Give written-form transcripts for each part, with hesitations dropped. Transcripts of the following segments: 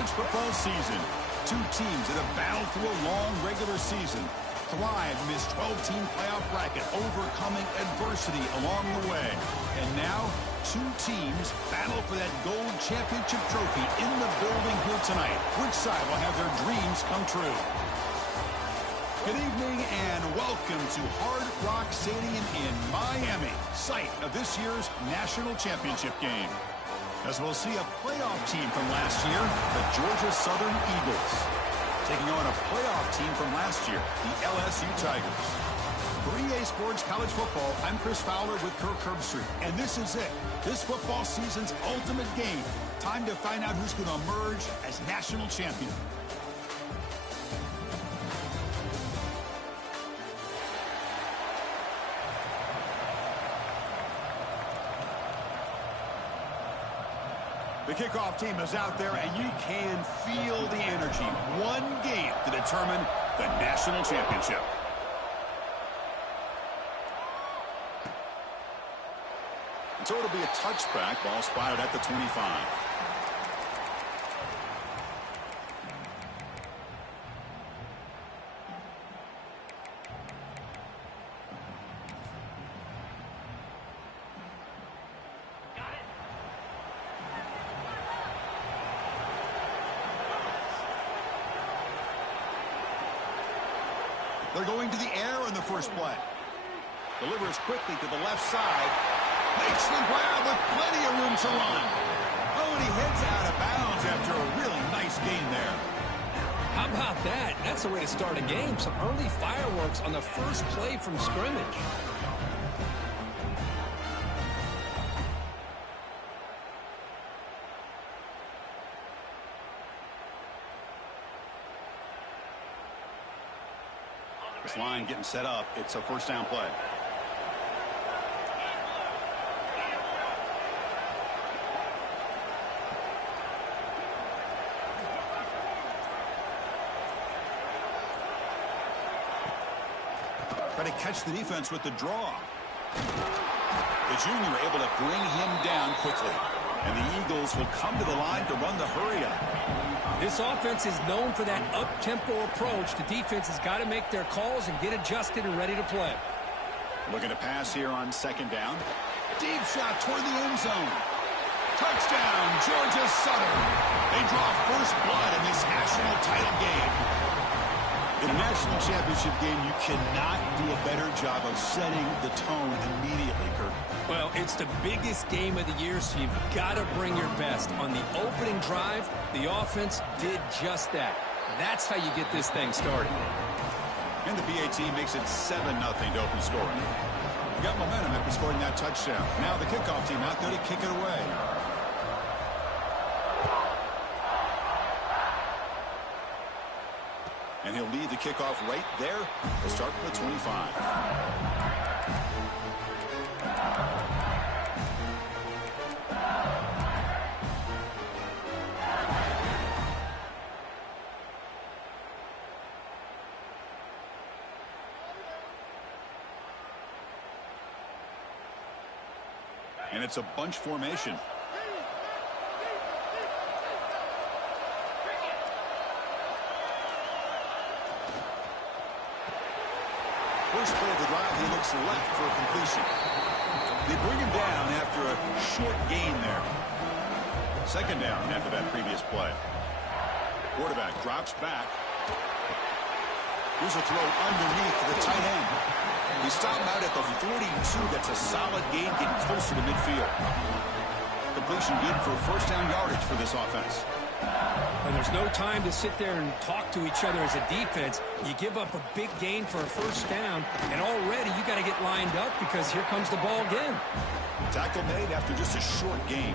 college football season. Two teams that have battled through a long regular season, thrived in this 12-team playoff bracket, overcoming adversity along the way. And now, two teams battle for that gold championship trophy in the building here tonight. Which side will have their dreams come true? Good evening and welcome to Hard Rock Stadium in Miami, site of this year's national championship game. As we'll see a playoff team from last year, the Georgia Southern Eagles, taking on a playoff team from last year, the LSU Tigers. For EA Sports College Football, I'm Chris Fowler with Kirk Herbstreit, and this is it. This football season's ultimate game. Time to find out who's going to emerge as national champion. The kickoff team is out there, and you can feel the energy. One game to determine the national championship. So it'll be a touchback. Ball spotted at the 25. They're going to the air on the first play. Delivers quickly to the left side. Makes the grab with plenty of room to run. Oh, and he heads out of bounds after a really nice gain there. How about that? That's the way to start a game. Some early fireworks on the first play from scrimmage. This line getting set up. It's a first down play. Try to catch the defense with the draw. The junior able to bring him down quickly. And the Eagles will come to the line to run the hurry up. This offense is known for that up-tempo approach. The defense has got to make their calls and get adjusted and ready to play. Looking to pass here on second down. Deep shot toward the end zone. Touchdown, Georgia Southern. They draw first blood in this national title game. In a national championship game, you cannot do a better job of setting the tone immediately, Kirk. Well, it's the biggest game of the year, so you've got to bring your best. On the opening drive, the offense did just that. That's how you get this thing started. And the BAT makes it 7-0 to open scoring. You got momentum after scoring that touchdown. Now the kickoff team out there to kick it away. And he'll lead the kickoff right there. We'll start from the 25. And it's a bunch formation. First play of the drive, he looks left for a completion. They bring him down after a short gain there. Second down after that previous play. Quarterback drops back. Here's a throw underneath to the tight end. He stopped out at the 42. That's a solid gain, getting closer to midfield. Completion good for first down yardage for this offense. And there's no time to sit there and talk to each other as a defense. You give up a big gain for a first down, and already you got to get lined up because here comes the ball again. Tackle made after just a short gain.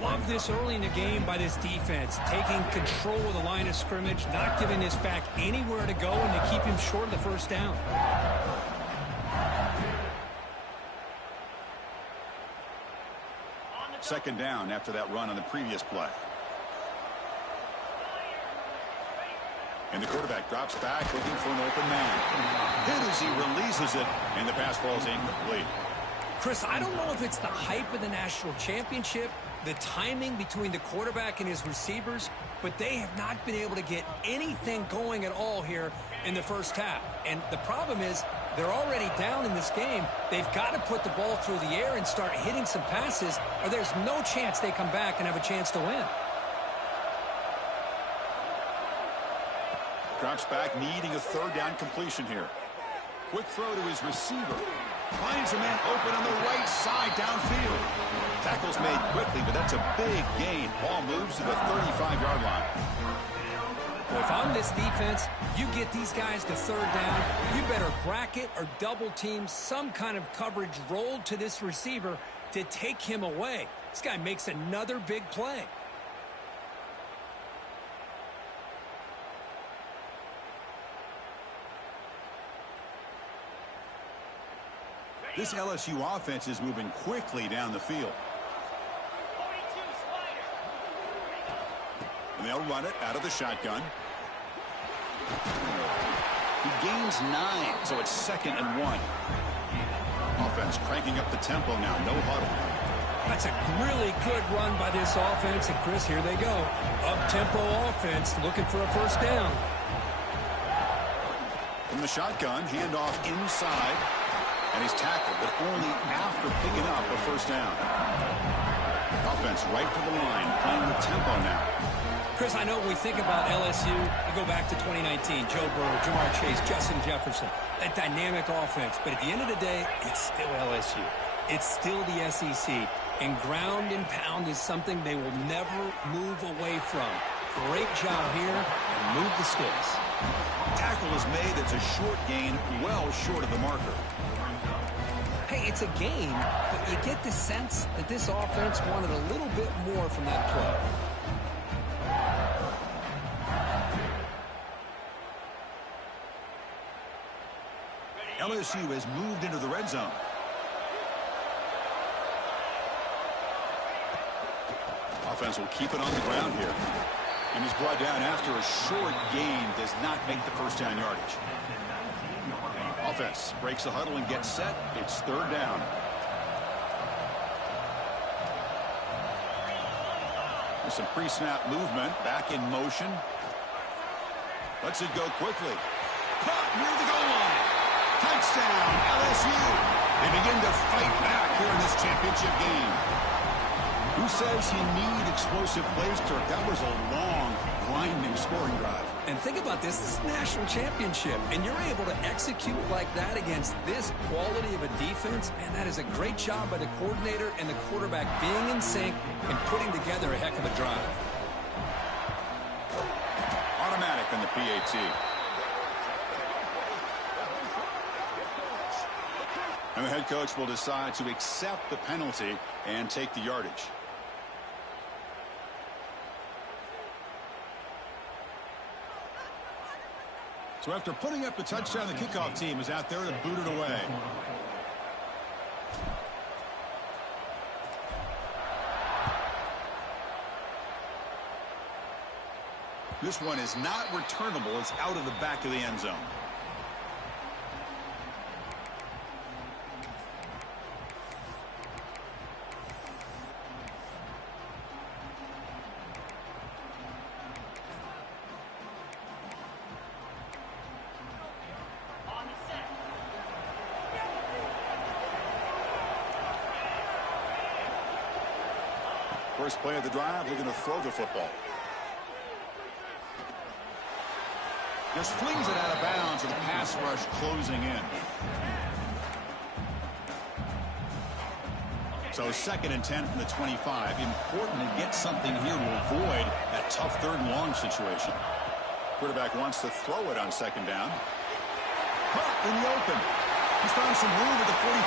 Love this early in the game by this defense, taking control of the line of scrimmage, not giving this back anywhere to go, and to keep him short of the first down. Second down after that run on the previous play. And the quarterback drops back looking for an open man. Hit as he releases it, and the pass falls incomplete. Chris, I don't know if it's the hype of the national championship the timing between the quarterback and his receivers, but they have not been able to get anything going at all here in the first half. And the problem is they're already down in this game. They've got to put the ball through the air and start hitting some passes, or there's no chance they come back and have a chance to win. Drops back, needing a third down completion here. Quick throw to his receiver. Finds a man open on the right side downfield. Tackle's made quickly, but that's a big gain. Ball moves to the 35-yard line. Well, if I'm this defense, you get these guys to third down, you better bracket or double team some kind of coverage rolled to this receiver to take him away. This guy makes another big play. This LSU offense is moving quickly down the field. And they'll run it out of the shotgun. He gains 9, so it's 2nd and 1. Offense cranking up the tempo now, no huddle. That's a really good run by this offense, and Chris, here they go. Up-tempo offense looking for a first down. From the shotgun, handoff inside. And he's tackled, but only after picking up a first down. Offense right to the line, playing the tempo now. Chris, I know when we think about LSU, we go back to 2019, Joe Burrow, Jamar Chase, Justin Jefferson, that dynamic offense. But at the end of the day, it's still LSU. It's still the SEC. And ground and pound is something they will never move away from. Great job here, and move the sticks. Tackle is made. It's a short gain, well short of the marker. Hey, it's a game, but you get the sense that this offense wanted a little bit more from that play. LSU has moved into the red zone. Offense will keep it on the ground here. And he's brought down after a short gain, does not make the first down yardage. Offense breaks the huddle and gets set. It's third down. There's some pre-snap movement. Back in motion. Lets it go quickly. Caught near the goal line. Touchdown, LSU. They begin to fight back here in this championship game. Who says you need explosive plays, Kirk? That was a long, grinding scoring drive. And think about this. This is a national championship, and you're able to execute like that against this quality of a defense. Man, that is a great job by the coordinator and the quarterback being in sync and putting together a heck of a drive. Automatic on the PAT. And the head coach will decide to accept the penalty and take the yardage. So after putting up the touchdown, the kickoff team is out there to boot it away. This one is not returnable. It's out of the back of the end zone. First play of the drive, looking to throw the football. Just flings it out of bounds with the pass rush closing in. So 2nd and 10 from the 25. Important to get something here to avoid that tough third and long situation. Quarterback wants to throw it on 2nd down. Caught in the open. He's found some room at the 45.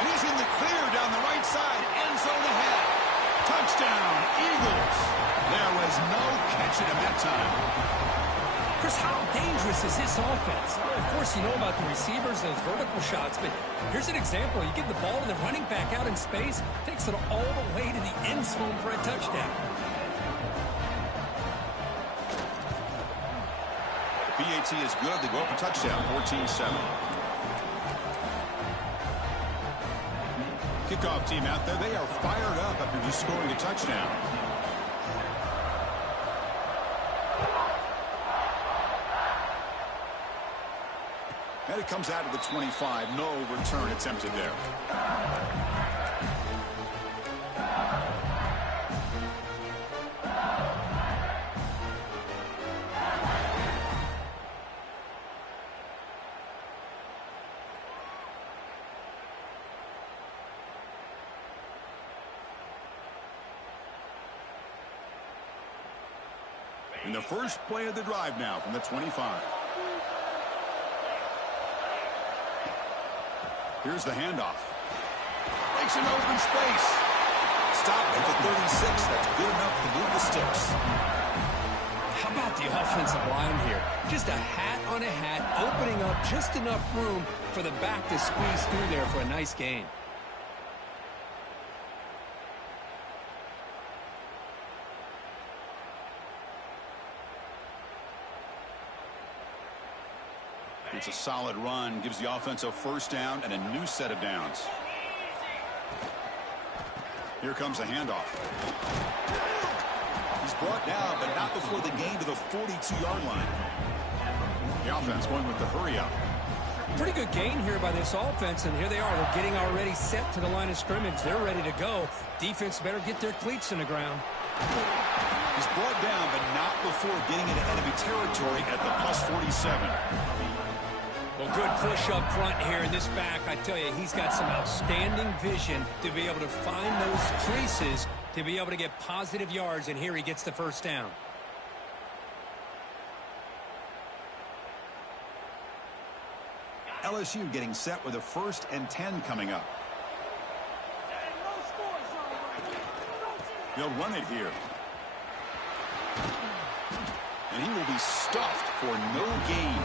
And he's in the clear down the right side. End zone ahead. Touchdown, Eagles. There was no catching him that time. Chris, how dangerous is this offense? Well, of course, you know about the receivers, those vertical shots, but here's an example. You give the ball to the running back out in space, takes it all the way to the end zone for a touchdown. PAT is good. They go up a touchdown, 14-7. Kickoff team out there, they are fired up after just scoring a touchdown. And it comes out of the 25. No return attempted there. In the first play of the drive now from the 25. Here's the handoff. Makes an open space. Stop at the 36. That's good enough to move the sticks. How about the offensive line here? Just a hat on a hat, opening up just enough room for the back to squeeze through there for a nice gain. It's a solid run, gives the offense a first down and a new set of downs. Here comes a handoff. He's brought down, but not before the gain to the 42-yard line. The offense going with the hurry up. Pretty good gain here by this offense, and here they are. They're getting already set to the line of scrimmage. They're ready to go. Defense better get their cleats in the ground. He's brought down, but not before getting into enemy territory at the plus 47. Well, good push up front here in this back. I tell you, he's got some outstanding vision to be able to find those creases, to be able to get positive yards, and here he gets the first down. LSU getting set with a 1st and 10 coming up. They'll run it here. And he will be stuffed for no gain.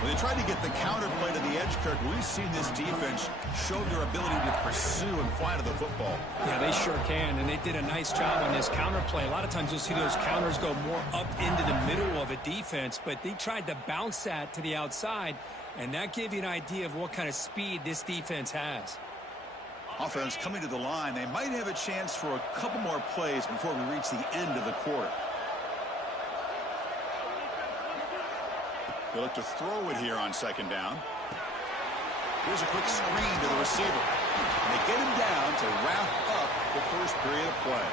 When they tried to get the counter play to the edge, Kirk, we've seen this defense show their ability to pursue and fly to the football. Yeah, they sure can, and they did a nice job on this counter play. A lot of times you'll see those counters go more up into the middle of a defense, but they tried to bounce that to the outside, and that gave you an idea of what kind of speed this defense has. Offense coming to the line. They might have a chance for a couple more plays before we reach the end of the quarter. They look to throw it here on 2nd down. Here's a quick screen to the receiver. And they get him down to wrap up the first period of play.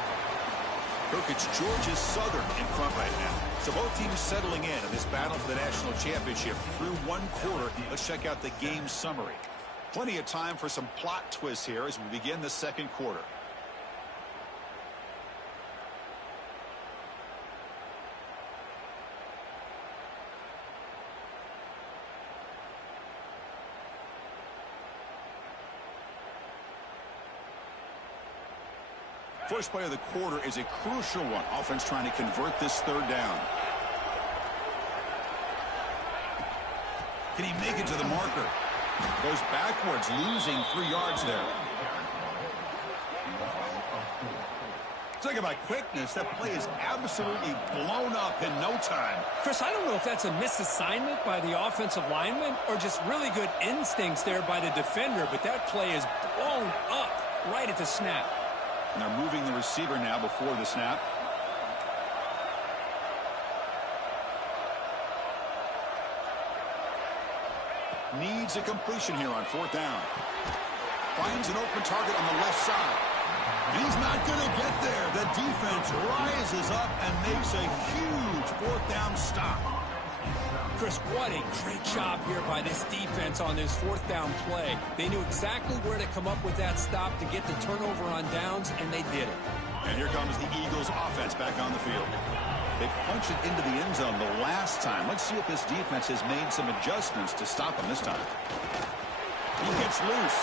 Kirk, it's Georgia Southern in front right now. So both teams settling in this battle for the national championship through one quarter. Let's check out the game summary. Plenty of time for some plot twists here as we begin the second quarter. First play of the quarter is a crucial one. Offense trying to convert this 3rd down. Can he make it to the marker? Goes backwards, losing 3 yards there. Talk about quickness. That play is absolutely blown up in no time. Chris, I don't know if that's a misassignment by the offensive lineman or just really good instincts there by the defender, but that play is blown up right at the snap. And they're moving the receiver now before the snap. Needs a completion here on 4th down. Finds an open target on the left side. And he's not going to get there. The defense rises up and makes a huge 4th down stop. Chris, what a great job here by this defense on this 4th down play. They knew exactly where to come up with that stop to get the turnover on downs, and they did it. And here comes the Eagles offense back on the field. They punched it into the end zone the last time. Let's see if this defense has made some adjustments to stop him this time. He gets loose.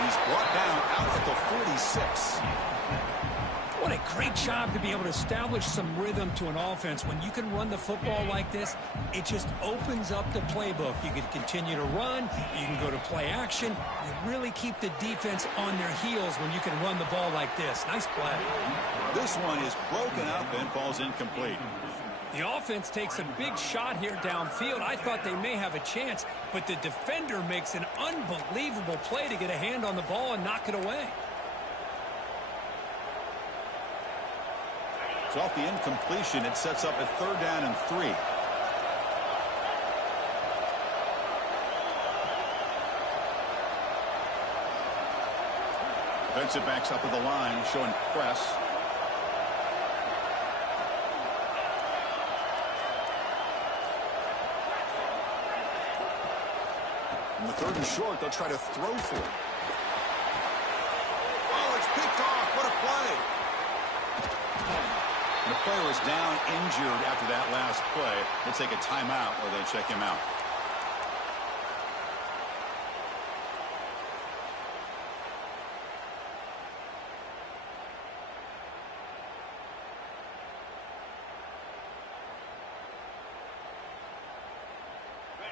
He's brought down out at the 46. What a great job to be able to establish some rhythm to an offense. When you can run the football like this, it just opens up the playbook. You can continue to run. You can go to play action. You really keep the defense on their heels when you can run the ball like this. Nice play. This one is broken up and falls incomplete. The offense takes a big shot here downfield. I thought they may have a chance, but the defender makes an unbelievable play to get a hand on the ball and knock it away. So off the incompletion, it sets up a 3rd down and 3. Defensive backs up at the line, showing press. On the 3rd and short, they'll try to throw for it. Oh, it's picked off. What a play. And the player is down injured after that last play. They'll take a timeout or they check him out.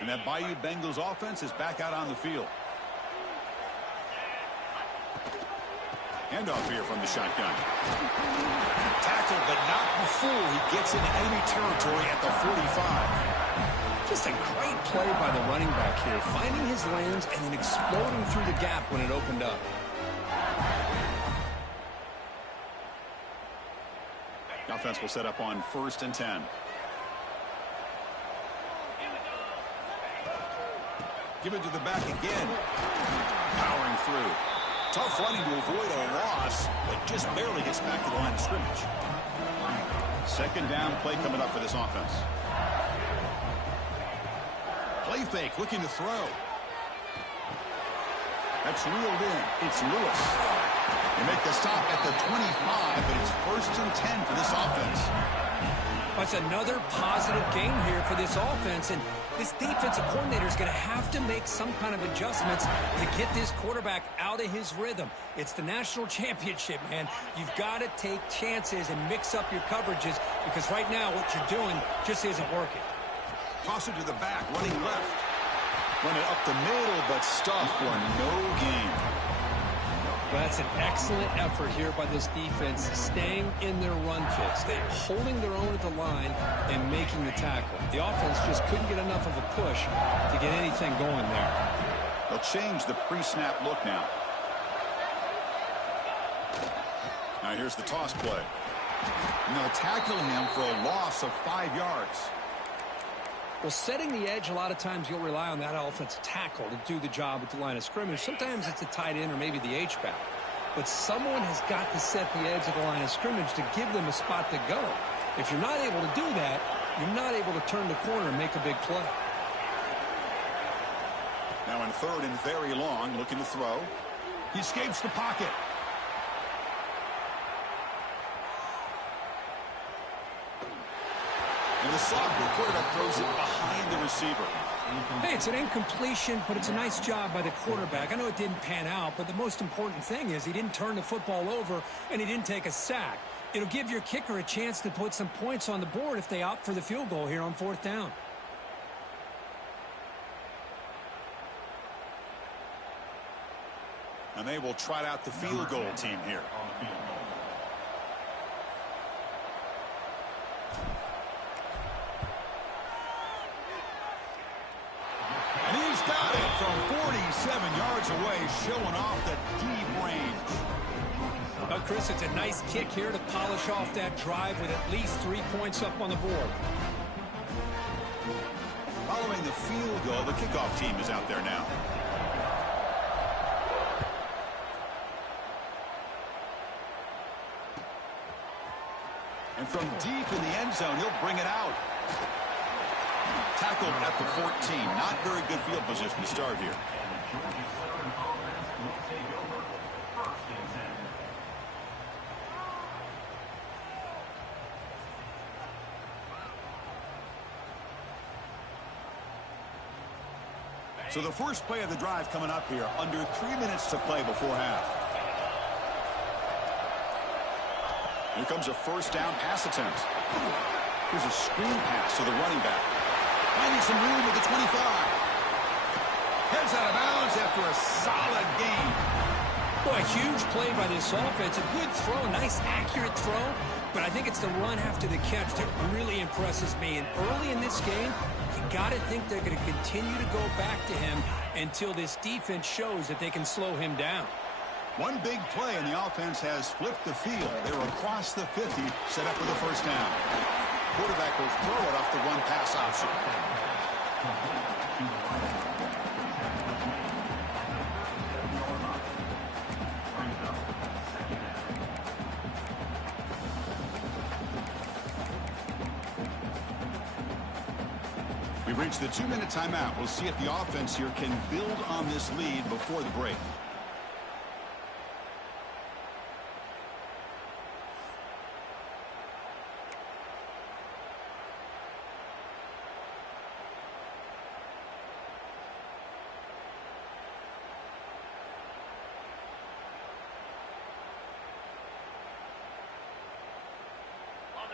And that Bayou Bengals offense is back out on the field. Handoff here from the shotgun. Tackled, but not before he gets into enemy territory at the 45. Just a great play by the running back here, finding his lanes and then exploding through the gap when it opened up. The offense will set up on 1st and 10. Give it to the back again. Powering through. Tough running to avoid a loss, but just barely gets back to the line of scrimmage. 2nd down play coming up for this offense. Play fake, looking to throw. That's reeled in. It's Lewis. They make the stop at the 25, but it's 1st and 10 for this offense. That's another positive game here for this offense, and this defensive coordinator is going to have to make some kind of adjustments to get this quarterback out of his rhythm. It's the national championship, man. You've got to take chances and mix up your coverages because right now what you're doing just isn't working. Toss it to the back, running left. Running up the middle, but stuffed for no gain. Well, that's an excellent effort here by this defense, staying in their run fix. They're holding their own at the line and making the tackle. The offense just couldn't get enough of a push to get anything going there. They'll change the pre-snap look now. Now here's the toss play. And they'll tackle him for a loss of 5 yards. Well, setting the edge, a lot of times you'll rely on that offensive tackle to do the job at the line of scrimmage. Sometimes it's a tight end or maybe the H-back. But someone has got to set the edge of the line of scrimmage to give them a spot to go. If you're not able to do that, you're not able to turn the corner and make a big play. Now in 3rd and very long, looking to throw. He escapes the pocket. And the sophomore quarterback throws it behind the receiver. Hey, it's an incompletion, but it's a nice job by the quarterback. I know it didn't pan out, but the most important thing is he didn't turn the football over and he didn't take a sack. It'll give your kicker a chance to put some points on the board if they opt for the field goal here on 4th down. And they will trot out the field goal team here. And he's got it from 47 yards away, showing off the deep range. Well, Chris, it's a nice kick here to polish off that drive with at least 3 points up on the board. Following the field goal, the kickoff team is out there now. And from deep in the end zone, he'll bring it out. Tackled at the 14. Not very good field position to start here. So the first play of the drive coming up here. Under 3 minutes to play before half. Here comes a 1st down pass attempt. Here's a screen pass to the running back. Finding some room at the 25. Heads out of bounds after a solid gain. Boy, a huge play by this offense. A good throw, a nice accurate throw. But I think it's the run after the catch that really impresses me. And early in this game, you got to think they're going to continue to go back to him until this defense shows that they can slow him down. One big play, and the offense has flipped the field. They're across the 50, set up for the first down. Quarterback will throw it off the one-pass option. We've reached the 2-minute timeout. We'll see if the offense here can build on this lead before the break.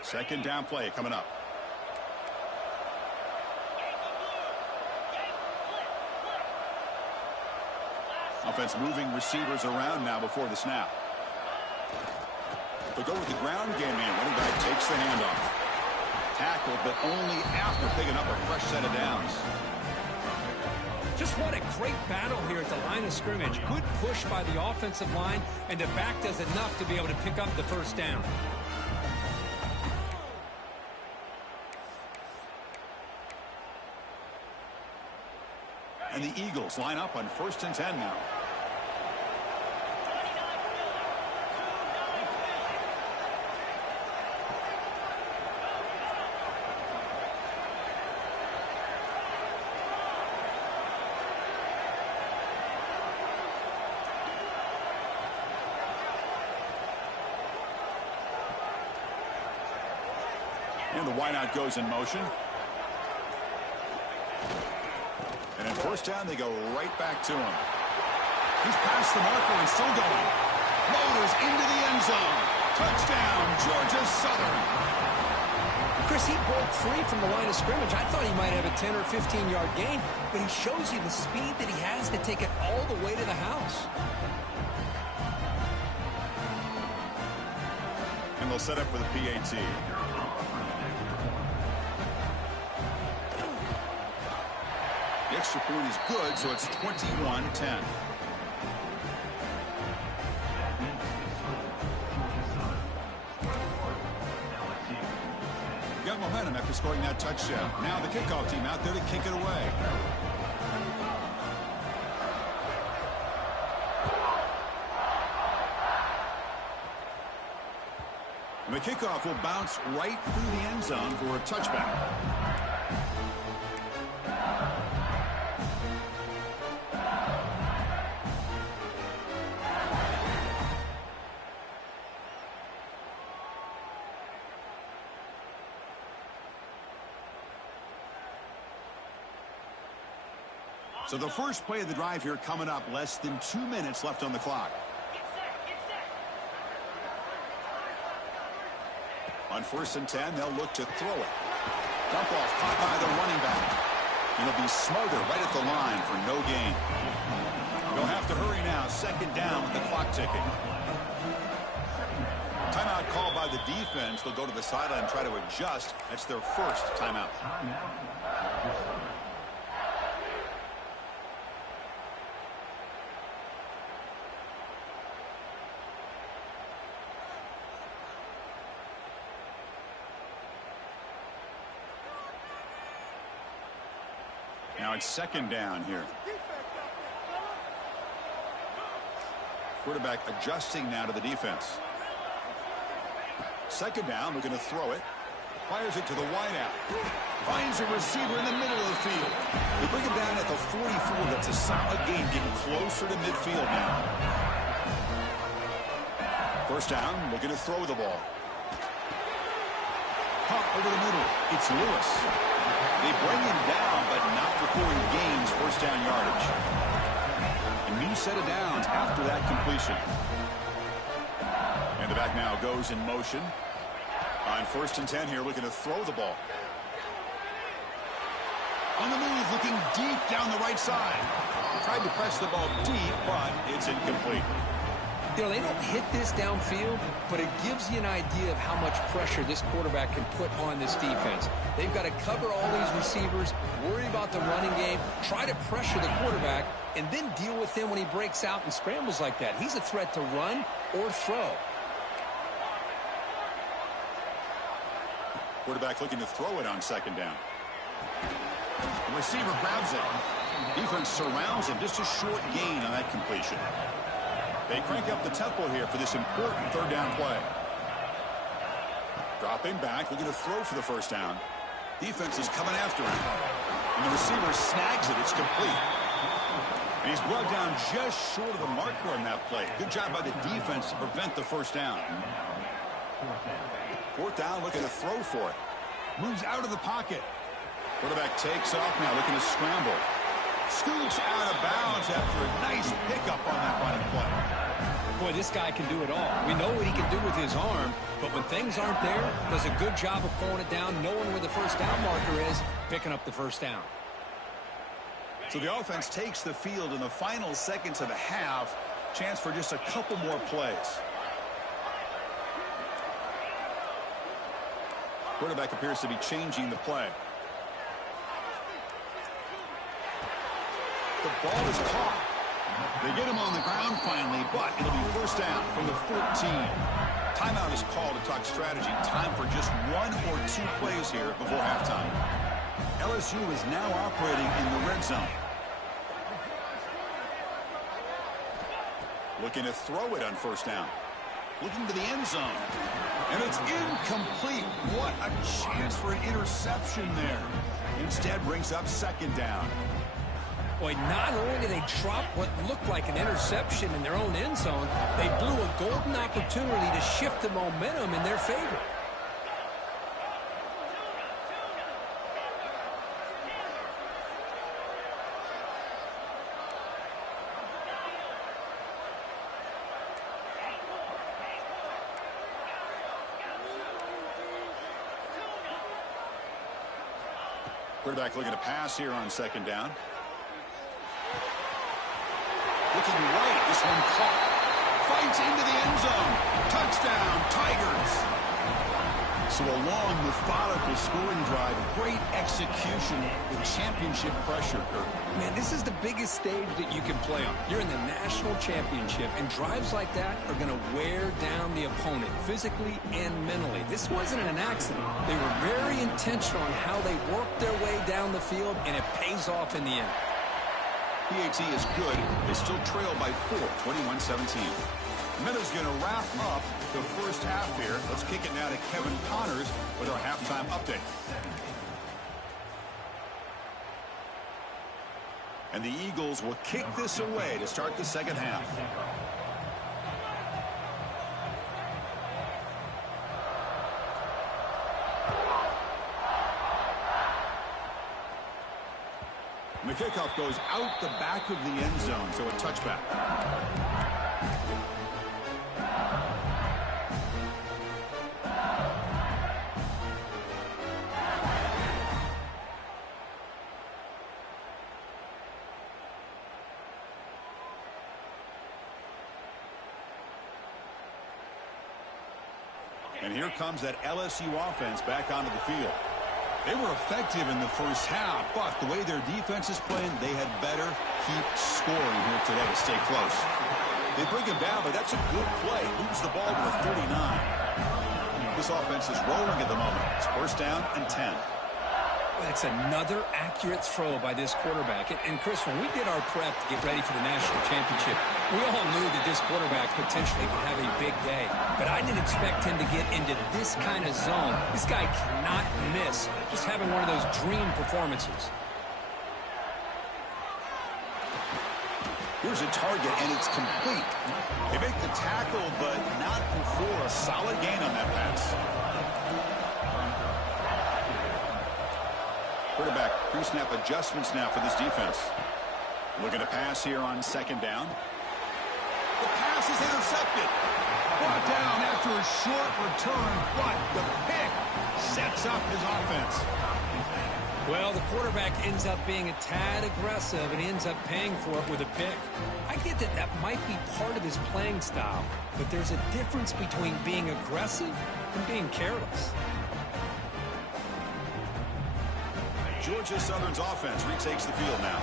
Second down play coming up. Offense moving receivers around now before the snap. They'll go with the ground game here. Running back takes the handoff. Tackled, but only after picking up a fresh set of downs. Just what a great battle here at the line of scrimmage. Good push by the offensive line, and the back does enough to be able to pick up the first down. And the Eagles line up on 1st and 10 now. And the wideout goes in motion. And in first down, they go right back to him. He's past the marker and still going. Motors into the end zone. Touchdown, Georgia Southern. Chris, he broke free from the line of scrimmage. I thought he might have a 10 or 15-yard gain, but he shows you the speed that he has to take it all the way to the house. And they'll set up for the PAT. The extra point is good, so it's 21-10. Got momentum after scoring that touchdown. Now the kickoff team out there to kick it away. And the kickoff will bounce right through the end zone for a touchback. So the first play of the drive here coming up, less than 2 minutes left on the clock. On 1st and 10, they'll look to throw it. Dump off caught by the running back. It'll be Smother right at the line for no gain. They'll have to hurry now. 2nd down with the clock ticking. Timeout called by the defense. They'll go to the sideline and try to adjust. That's their first timeout. Now it's 2nd down here. Quarterback adjusting now to the defense. 2nd down, looking to throw it. Fires it to the wideout. Finds a receiver in the middle of the field. They bring him down at the 44. That's a solid gain, getting closer to midfield now. 1st down, looking to throw the ball. Pump over the middle. It's Lewis. They bring him down, but not before he gains 1st down yardage. A new set of downs after that completion. And the back now goes in motion. On 1st and 10 here, looking to throw the ball. On the move, looking deep down the right side. Tried to press the ball deep, but it's incomplete. You know, they don't hit this downfield, but it gives you an idea of how much pressure this quarterback can put on this defense. They've got to cover all these receivers, worry about the running game, try to pressure the quarterback, and then deal with him when he breaks out and scrambles like that. He's a threat to run or throw. Quarterback looking to throw it on second down. The receiver grabs it. Defense surrounds him. Just a short gain on that completion. They crank up the tempo here for this important third down play. Dropping back, looking to throw for the first down. Defense is coming after him. And the receiver snags it. It's complete. And he's brought down just short of the marker on that play. Good job by the defense to prevent the first down. Fourth down, looking to throw for it. Moves out of the pocket. Quarterback takes off now, looking to scramble. Scoots out of bounds after a nice pickup on that running play. Boy, this guy can do it all. We know what he can do with his arm, but when things aren't there, does a good job of pulling it down, knowing where the first down marker is, picking up the first down. So the offense takes the field in the final seconds of the half. Chance for just a couple more plays. Quarterback appears to be changing the play. The ball is caught. They get him on the ground finally, but it'll be first down from the 14. Timeout is called to talk strategy. Time for just one or two plays here before halftime. LSU is now operating in the red zone. Looking to throw it on first down. Looking to the end zone. And it's incomplete. What a chance for an interception there. Instead brings up second down. Boy, not only did they drop what looked like an interception in their own end zone, they blew a golden opportunity to shift the momentum in their favor. Quarterback looking to pass here on second down. Looking right, this one caught. Fights into the end zone. Touchdown, Tigers. So a long, methodical scoring drive. Great execution with championship pressure, Kirk. Man, this is the biggest stage that you can play on. You're in the national championship, and drives like that are going to wear down the opponent physically and mentally. This wasn't an accident. They were very intentional on how they worked their way down the field, and it pays off in the end. PAT is good. They still trail by 4, 21-17. Meadows going to wrap up the first half here. Let's kick it now to Kevin Connors with our halftime update. And the Eagles will kick this away to start the second half. And the kickoff goes out the back of the end zone, so a touchback. And here comes that LSU offense back onto the field. They were effective in the first half, but the way their defense is playing, they had better keep scoring here today to stay close. They bring him down, but that's a good play. Moves the ball to the 39. This offense is rolling at the moment. It's first down and 10. That's another accurate throw by this quarterback. And Chris, when we did our prep to get ready for the national championship, we all knew that this quarterback potentially could have a big day. But I didn't expect him to get into this kind of zone. This guy cannot miss. Just having one of those dream performances. Here's a target, and it's complete. They make the tackle, but not before a solid gain on that pass. Quarterback pre-snap adjustments now for this defense. Looking to pass here on second down. The pass is intercepted. Brought down after a short return, but the pick sets up his offense. Well, the quarterback ends up being a tad aggressive, and he ends up paying for it with a pick. I get that that might be part of his playing style, but there's a difference between being aggressive and being careless. Georgia Southern's offense retakes the field now.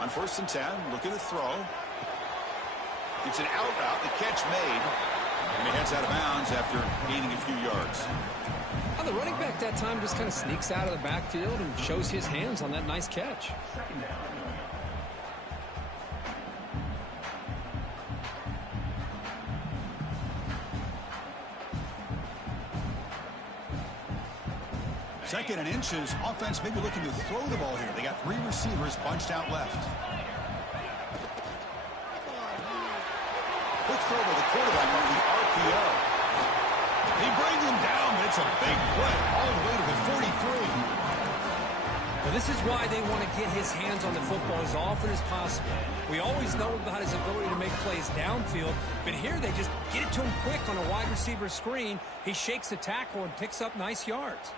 On 1st and 10, looking to throw. It's an out route, the catch made, and he heads out of bounds after gaining a few yards. Well, the running back that time just kind of sneaks out of the backfield and shows his hands on that nice catch. Second and inches, offense maybe looking to throw the ball here. They got 3 receivers bunched out left. Quick throw by the quarterback on the RPO. He brings him down, but it's a big play all the way to the 43. Well, this is why they want to get his hands on the football as often as possible. We always know about his ability to make plays downfield, but here they just get it to him quick on a wide receiver screen. He shakes the tackle and picks up nice yards.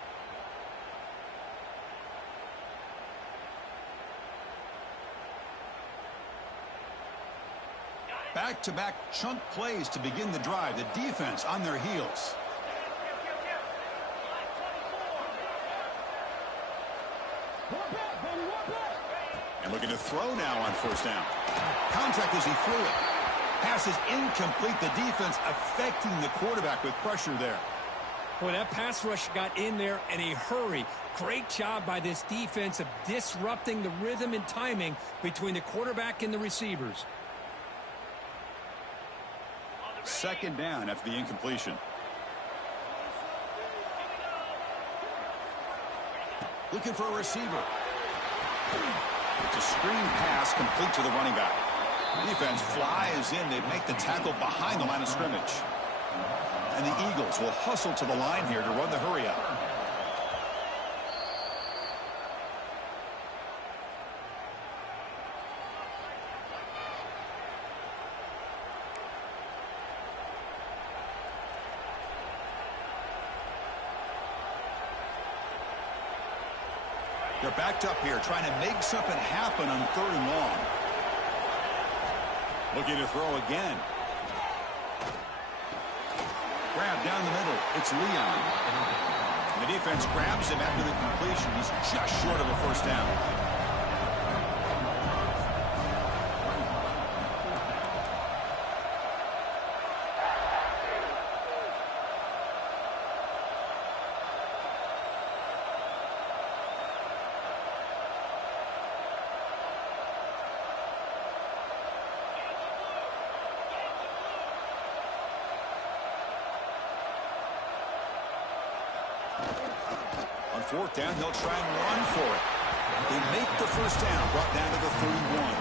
Back-to-back chunk plays to begin the drive. The defense on their heels. And looking to throw now on 1st down. Contact as he threw it. Pass is incomplete. The defense affecting the quarterback with pressure there. Boy, that pass rush got in there in a hurry. Great job by this defense of disrupting the rhythm and timing between the quarterback and the receivers. 2nd down after the incompletion. Looking for a receiver. It's a screen pass complete to the running back. Defense flies in. They make the tackle behind the line of scrimmage. And the Eagles will hustle to the line here to run the hurry out. They're backed up here, trying to make something happen on 3rd and long. Looking to throw again. Grab down the middle. It's Leon. The defense grabs him after the completion. He's just short of a 1st down. On 4th down, they'll try and run for it. They make the 1st down, brought down to the 31.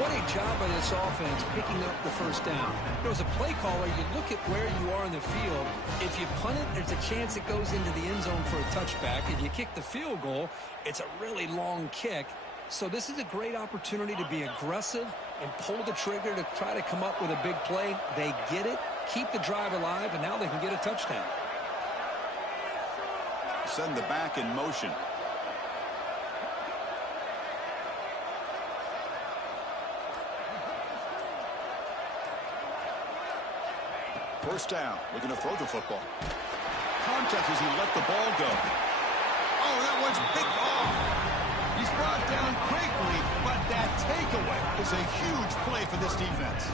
What a job by this offense picking up the 1st down. As a play caller, you look at where you are in the field. If you punt it, there's a chance it goes into the end zone for a touchback. If you kick the field goal, it's a really long kick. So this is a great opportunity to be aggressive and pull the trigger to try to come up with a big play. They get it, keep the drive alive, and now they can get a touchdown. Send the back in motion. First down, looking to throw the football. Contact as he let the ball go. Oh, that one's picked off. He's brought down quickly, but that takeaway is a huge play for this defense.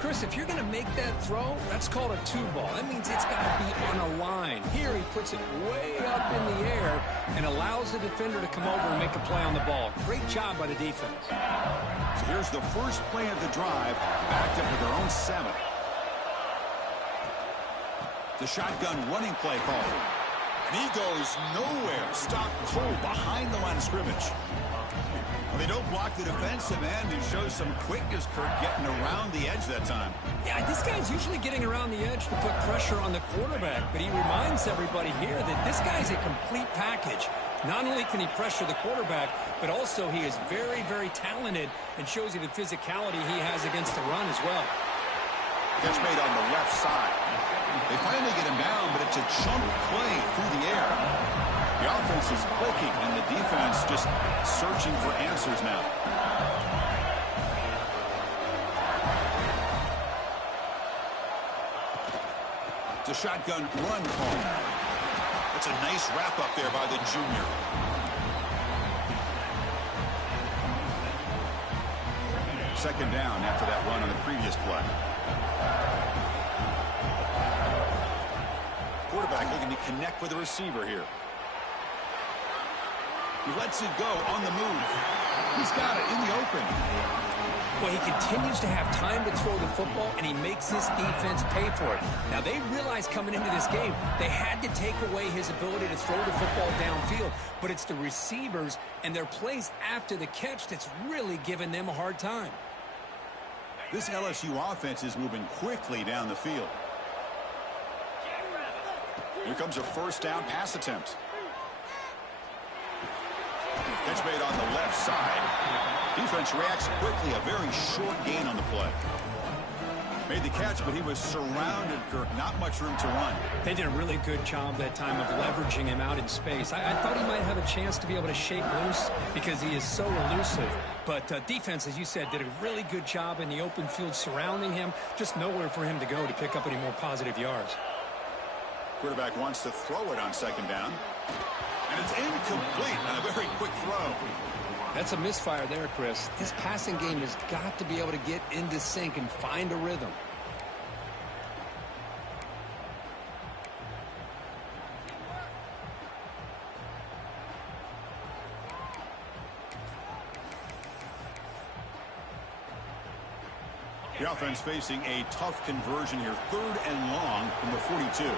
Chris, if you're going to make that throw, that's called a 2-ball. That means it's got to be on a line. Here he puts it way up in the air and allows the defender to come over and make a play on the ball. Great job by the defense. So here's the first play of the drive, backed up with their own 7. The shotgun running play call. And he goes nowhere. Stopped cold behind the line of scrimmage. Well, they don't block the defensive end and shows some quickness, Kirk, getting around the edge that time. Yeah, this guy's usually getting around the edge to put pressure on the quarterback, but he reminds everybody here that this guy's a complete package. Not only can he pressure the quarterback, but also he is very, very talented and shows you the physicality he has against the run as well. Catch made on the left side. They finally get him down, but it's a chunk play through the air. The offense is clicking, and the defense just searching for answers now. It's a shotgun run call. It's a nice wrap-up there by the junior. Second down after that run on the previous play. Quarterback looking to connect with the receiver here. He lets it go on the move. He's got it in the open. Well, he continues to have time to throw the football, and he makes this defense pay for it. Now, they realized coming into this game they had to take away his ability to throw the football downfield, but it's the receivers and their plays after the catch that's really giving them a hard time. This LSU offense is moving quickly down the field. Here comes a first down pass attempt. Catch made on the left side. Defense reacts quickly. A very short gain on the play. Made the catch, but he was surrounded, Kirk. Not much room to run. They did a really good job that time of leveraging him out in space. I thought he might have a chance to be able to shake loose because he is so elusive. But defense, as you said, did a really good job in the open field surrounding him. Just nowhere for him to go to pick up any more positive yards. Quarterback wants to throw it on second down. And it's incomplete on a very quick throw. That's a misfire there, Chris. This passing game has got to be able to get into sync and find a rhythm. The offense facing a tough conversion here. 3rd and long from the 42.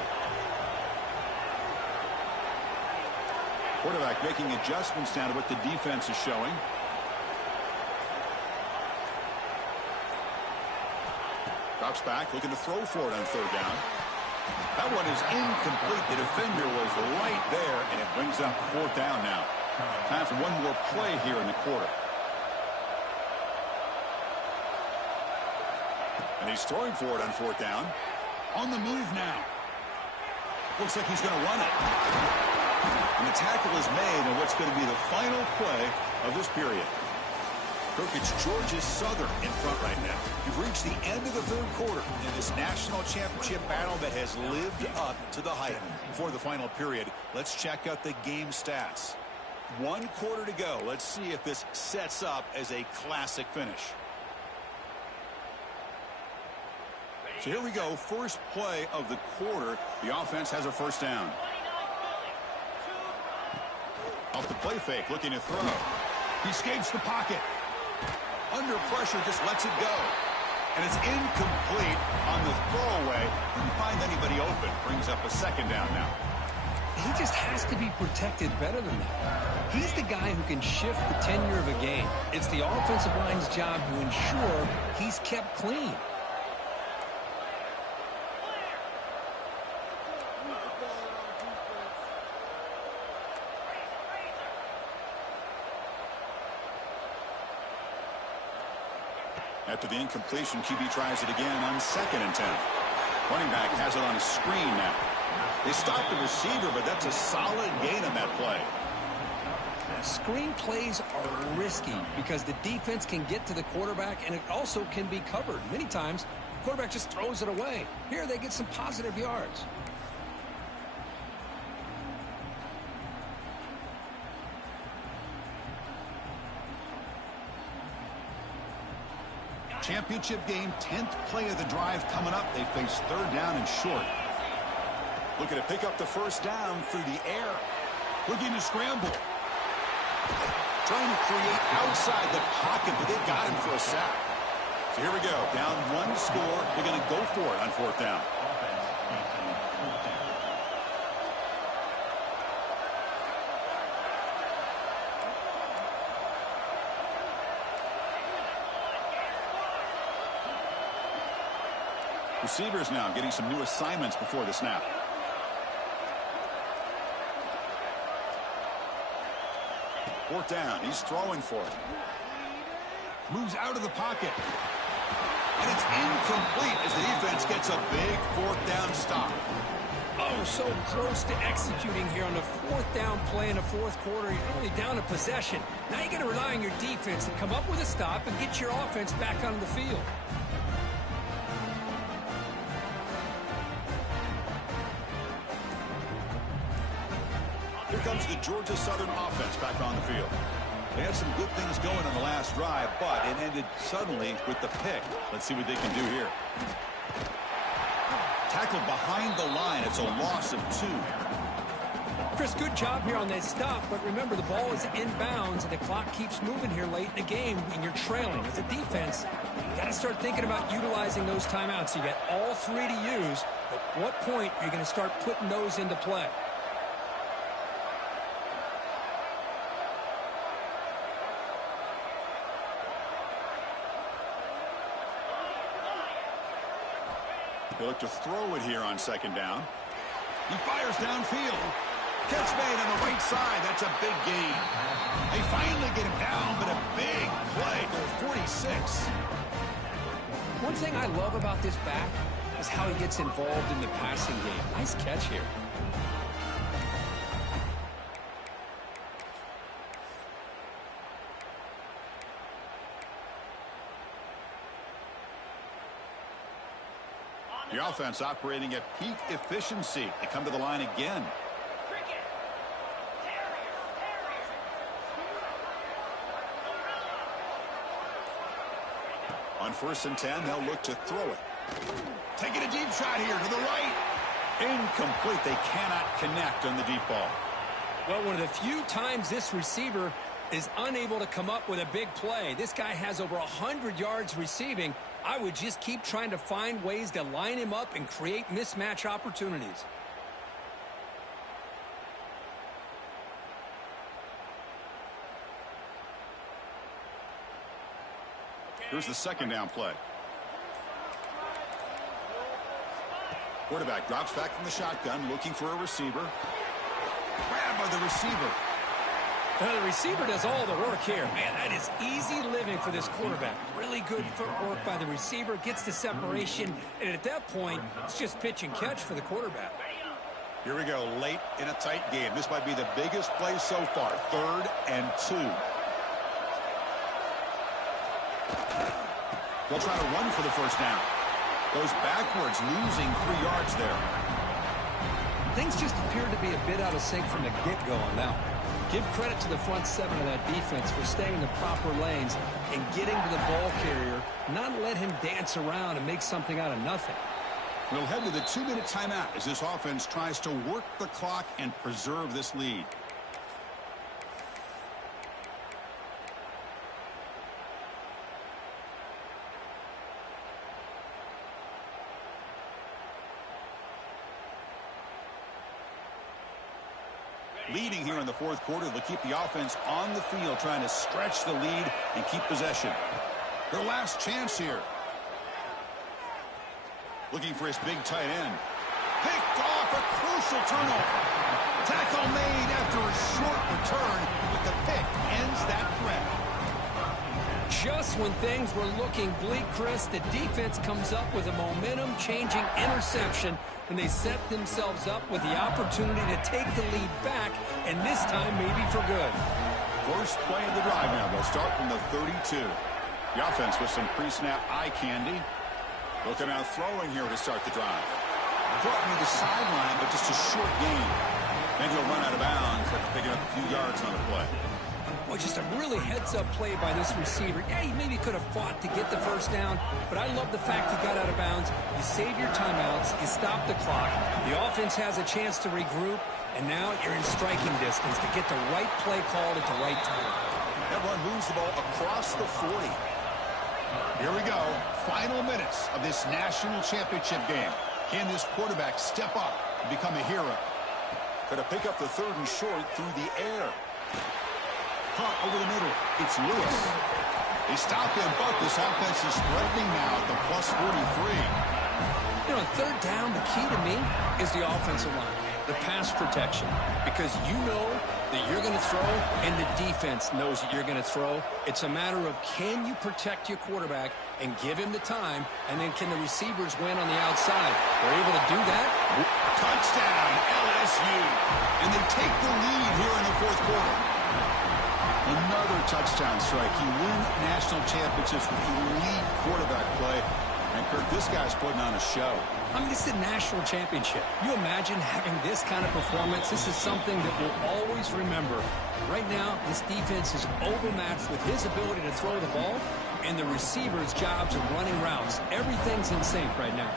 Quarterback making adjustments down to what the defense is showing. Drops back, looking to throw for it on 3rd down. That one is incomplete. The defender was right there, and it brings up 4th down now. Time for one more play here in the quarter. And he's throwing for it on 4th down. On the move now. Looks like he's going to run it. And the tackle is made on what's going to be the final play of this period. Kirk, it's Georgia Southern in front right now. You've reached the end of the 3rd quarter in this national championship battle that has lived up to the hype. Before the final period, let's check out the game stats. 1 quarter to go. Let's see if this sets up as a classic finish. So here we go. First play of the quarter. The offense has a first down. Off the play fake, looking to throw. He escapes the pocket. Under pressure, just lets it go. And it's incomplete on the throwaway. Couldn't find anybody open. Brings up a 2nd down now. He just has to be protected better than that. He's the guy who can shift the tenure of a game. It's the offensive line's job to ensure he's kept clean. After the incompletion, QB tries it again on 2nd and 10. Running back has it on a screen now. They stop the receiver, but that's a solid gain on that play. Screen plays are risky because the defense can get to the quarterback, and it also can be covered. Many times, the quarterback just throws it away. Here, they get some positive yards. Championship game, 10th play of the drive coming up. They face 3rd down and short. Looking to pick up the first down through the air. Looking to scramble. Trying to create outside the pocket, but they've got him for a sack. So here we go. Down 1 score. They're going to go for it on 4th down. Receivers now getting some new assignments before the snap. Fourth down. He's throwing for it. Moves out of the pocket. And it's incomplete as the defense gets a big fourth down stop. Oh, so close to executing here on the fourth down play in the fourth quarter. You're only down a possession. Now you're going to rely on your defense to come up with a stop and get your offense back onto the field. Here comes the Georgia Southern offense back on the field. They had some good things going on the last drive, but it ended suddenly with the pick. Let's see what they can do here. Tackled behind the line. It's a loss of 2. Chris, good job here on that stop, but remember the ball is inbounds and the clock keeps moving here late in the game and you're trailing. As a defense, you got to start thinking about utilizing those timeouts. You got all 3 to use. At what point are you going to start putting those into play? They look to throw it here on second down. He fires downfield. Catch made on the right side. That's a big gain. They finally get him down, but a big play for 46. One thing I love about this back is how he gets involved in the passing game. Nice catch here. The offense operating at peak efficiency. They come to the line again. On 1st and 10, they'll look to throw it. Taking a deep shot here to the right. Incomplete. They cannot connect on the deep ball. Well, one of the few times this receiver is unable to come up with a big play. This guy has over 100 yards receiving. I would just keep trying to find ways to line him up and create mismatch opportunities. Here's the second down play. Quarterback drops back from the shotgun, looking for a receiver. Grabbed by the receiver. Well, the receiver does all the work here. Man, that is easy living for this quarterback. Really good footwork by the receiver, gets the separation, and at that point, it's just pitch and catch for the quarterback. Here we go, late in a tight game. This might be the biggest play so far. 3rd and 2. They'll try to run for the first down. Goes backwards, losing 3 yards there. Things just appeared to be a bit out of sync from the get-go on that one. Give credit to the front 7 of that defense for staying in the proper lanes and getting to the ball carrier, not let him dance around and make something out of nothing. We'll head to the 2-minute timeout as this offense tries to work the clock and preserve this lead. Leading here in the fourth quarter, they'll keep the offense on the field, trying to stretch the lead and keep possession. Their last chance here. Looking for his big tight end. Picked off, a crucial turnover. Tackle made after a short return, but the pick ends that threat. Just when things were looking bleak, Chris, the defense comes up with a momentum-changing interception, and they set themselves up with the opportunity to take the lead back, and this time maybe for good. First play of the drive now. They'll start from the 32. The offense with some pre-snap eye candy. Looking out throwing here to start the drive. Brought me to the sideline, but just a short gain. Then he'll run out of bounds after picking up a few yards on the play. Well, just a really heads-up play by this receiver. Yeah, he maybe could have fought to get the first down, but I love the fact he got out of bounds. You save your timeouts, you stop the clock, the offense has a chance to regroup, and now you're in striking distance to get the right play called at the right time. That run moves the ball across the 40. Here we go. Final minutes of this national championship game. Can this quarterback step up and become a hero? Going to pick up the 3rd and short through the air. Caught over the middle. It's Lewis. They stop him, but this offense is threatening now at the plus 43. You know, on 3rd down, the key to me is the offensive line, the pass protection, because you know that you're going to throw, and the defense knows that you're going to throw. It's a matter of can you protect your quarterback and give him the time, and then can the receivers win on the outside? They're able to do that. Touchdown, LSU. And they take the lead here in the fourth quarter. Another touchdown strike. You win national championships with elite quarterback play. And, Kirk, this guy's putting on a show. I mean, this is a national championship. You imagine having this kind of performance? This is something that we'll always remember. Right now, this defense is overmatched with his ability to throw the ball and the receivers' jobs of running routes. Everything's in sync right now.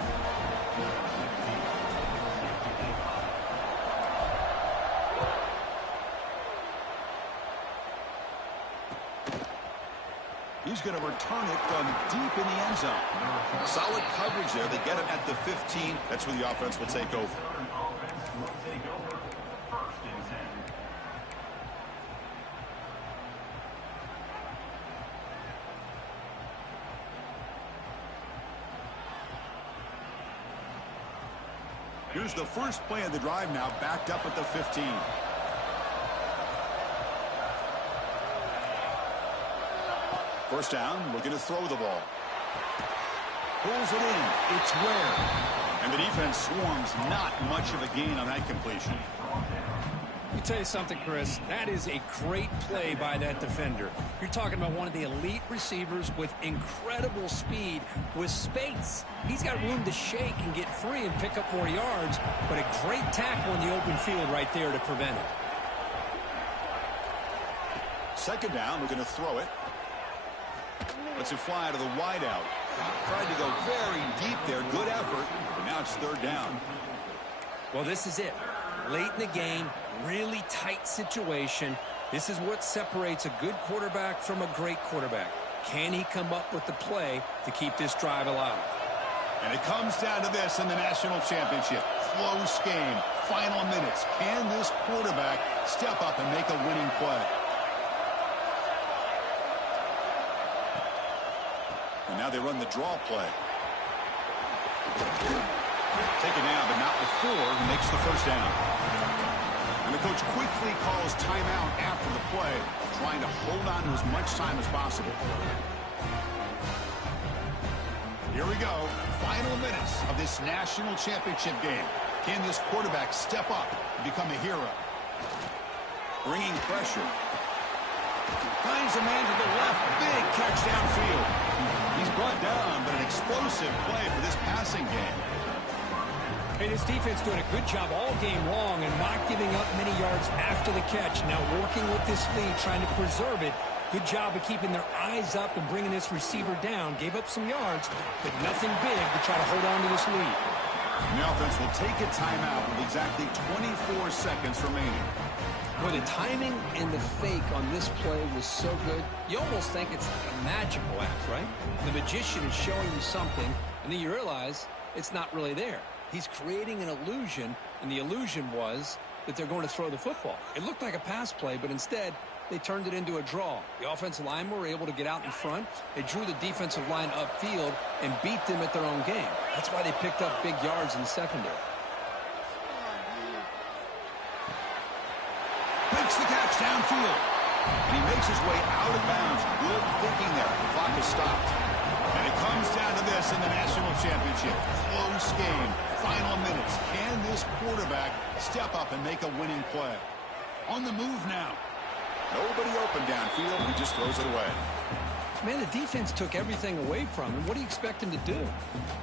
He's going to return it from deep in the end zone. Solid coverage there. They get him at the 15. That's where the offense will take over. Here's the first play of the drive now, backed up at the 15. First down, looking to throw the ball. Pulls it in. It's rare. And the defense swarms. Not much of a gain on that completion. Let me tell you something, Chris. That is a great play by that defender. You're talking about one of the elite receivers with incredible speed, with space. He's got room to shake and get free and pick up more yards, but a great tackle in the open field right there to prevent it. Second down, we're going to throw it. Lets it fly to the wideout. Tried to go very deep there. Good effort. But now it's third down. Well, this is it. Late in the game, really tight situation. This is what separates a good quarterback from a great quarterback. Can he come up with the play to keep this drive alive? And it comes down to this in the national championship. Close game. Final minutes. Can this quarterback step up and make a winning play? And now they run the draw play. Taken down, but not before he makes the first down. And the coach quickly calls timeout after the play, trying to hold on to as much time as possible. Here we go. Final minutes of this national championship game. Can this quarterback step up and become a hero? Bringing pressure. Finds a man to the left. Big catch downfield. He's brought down, but an explosive play for this passing game. Hey, this defense doing a good job all game long and not giving up many yards after the catch. Now working with this lead, trying to preserve it. Good job of keeping their eyes up and bringing this receiver down. Gave up some yards, but nothing big to try to hold on to this lead. And the offense will take a timeout with exactly 24 seconds remaining. Well, the timing and the fake on this play was so good, you almost think it's like a magical act, right? The magician is showing you something, and then you realize it's not really there. He's creating an illusion, and the illusion was that they're going to throw the football. It looked like a pass play, but instead, they turned it into a draw. The offensive linemen were able to get out in front. They drew the defensive line upfield and beat them at their own game. That's why they picked up big yards in the secondary. Makes the catch downfield. And he makes his way out of bounds. Good thinking there. The clock is stopped. And it comes down to this in the national championship. Close game. Final minutes. Can this quarterback step up and make a winning play? On the move now. Nobody open downfield. He just throws it away. Man, the defense took everything away from him. What do you expect him to do?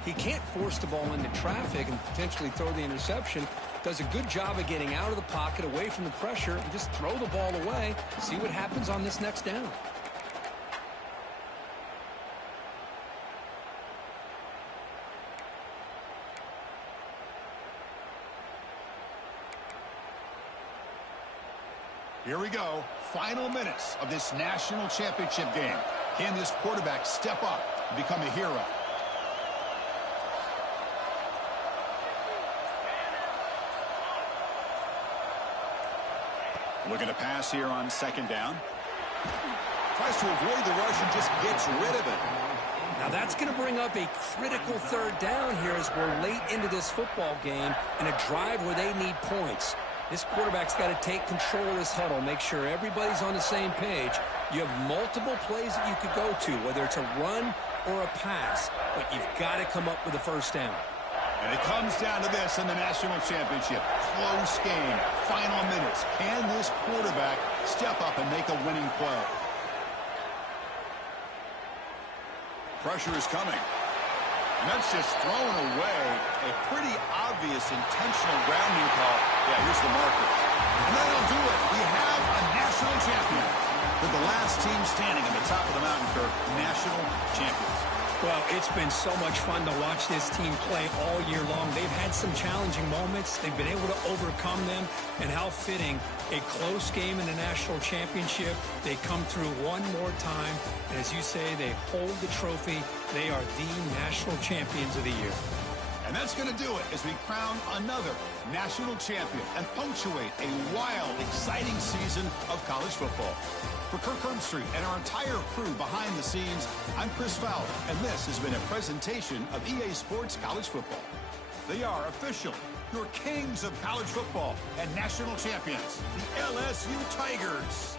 He can't force the ball into traffic and potentially throw the interception. Does a good job of getting out of the pocket, away from the pressure, and just throw the ball away. See what happens on this next down. Here we go. Final minutes of this national championship game. Can this quarterback step up and become a hero? Looking to pass here on second down. Tries to avoid the rush and just gets rid of it. Now that's going to bring up a critical third down here as we're late into this football game in a drive where they need points. This quarterback's got to take control of this huddle, make sure everybody's on the same page. You have multiple plays that you could go to, whether it's a run or a pass, but you've got to come up with a first down. And it comes down to this in the national championship. Close game, final minutes. Can this quarterback step up and make a winning play? Pressure is coming. And that's just thrown away. A pretty obvious intentional grounding call. Yeah, here's the marker. And that'll do it. We have a national champion. With the last team standing at the top of the mountain, Kirk, national champions. Well, it's been so much fun to watch this team play all year long. They've had some challenging moments. They've been able to overcome them. And how fitting, a close game in the national championship. They come through one more time. And as you say, they hold the trophy. They are the national champions of the year. And that's going to do it as we crown another national champion and punctuate a wild, exciting season of college football. For Kirk Herbstreit and our entire crew behind the scenes, I'm Chris Fowler, and this has been a presentation of EA Sports College Football. They are official, your kings of college football and national champions, the LSU Tigers.